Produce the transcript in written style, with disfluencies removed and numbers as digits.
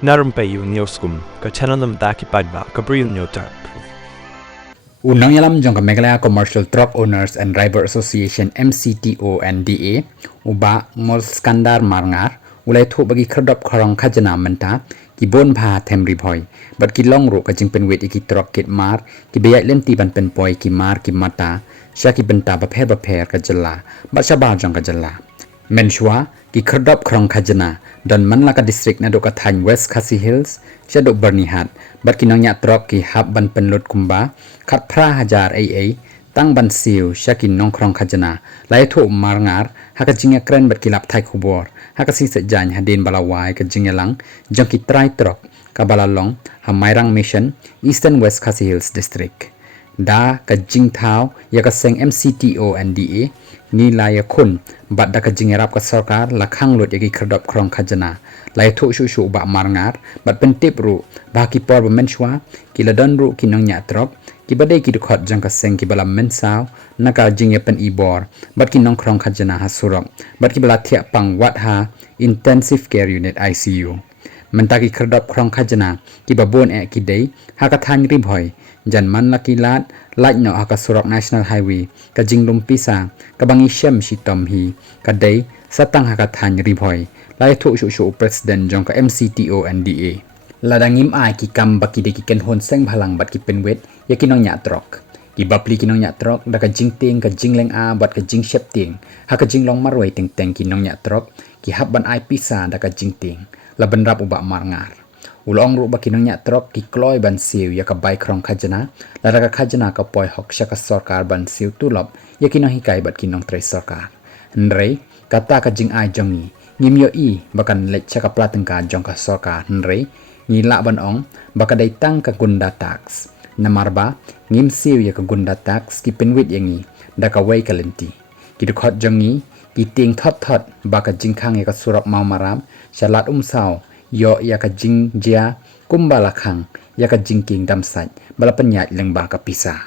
Narum payu nioskum, ka chananam daki padba, ka bril nyotarp. Unang yalam jong ka Meghalaya Commercial Truck Owners and Driver Association MCTO NDA uba mol skandar marngar ulai thu bagi kherdop kharong khajana menta ki bon pha themri bhoi bat ki long ro ka jing pen wet ki truck kit mar ki beyai lenti ban pen poi ki mar ki mata sha ki benta ba pher ka jalla ba shabar jong ka jalla menshwa ki kherdop kharong khajana dan manlaka district na do ka thang West Khasi Hills Shadok Bernihat bat kinangnya trok ki hab ban penlut kumba khat phra hajar AA tang ban siu shakin nong krong khajana lai thu marngar haka jinga kren bat kilap thai khubor haka si sejan hadin balawai ka jingelang jongki trai trok ka balalong hamairang mission Eastern West Khasi Hills district da ka jingthau ya ka seng MCTO NDA ni laya khun bat da ka jingerap ka sarkar lakhang lot yagi khardop krong khajana lai thu shu ba marngar bat pentip ru ba ki por ba menshwa ki ladon ru ki nong nya trop ki badai ki khot jang ka seng ki bala mensaw naka jingye pen ibor bat ki nong krong khajana hasurok bat ki bala thia pang wat ha intensive care unit ICU mentaki khardop krong khajana ki babon e ki dei ha ka thang ri bhoi jan man laki lat laj no aka surok national highway ka jinglum pisa ka bangi shem shitom hi ka dei satang haka than ri bhoi lai thu shu president jong ka MCTO NDA ladangim ai ki kam baki de ki ken hon seng bhalang bat ki penwet yakinong nya trok ki bapli kinong nya trok da ka jingting ka jingleng a bat ka jing shep ting haka jinglong marwai ting teng kinong nya trok ki habban ai pisa da ka jingting laban rap uba marngar ulong ru bakinong nya trok ki kloi ban siu ya ka bai krong khajana lara ka khajana ka poi hok shaka sarkar ban siu tulop yakinong hikai bat kinong tre sarkar nrei kata ka jing ai jongi ngimyo i bakan lech shaka plateng ka jong ka sarkar nrei ni la ban ong baka dai tang ka gunda tax namarba ngim siu ya ka gunda tax ki penwit yangi da ka wei kalenti ki khot jongi ki ting thot baka jingkhang ya ka surap mau maram shalat saw yo ya ka jing jia kumbala khang ya ka jingking damsai bala penyat lengba ka pisa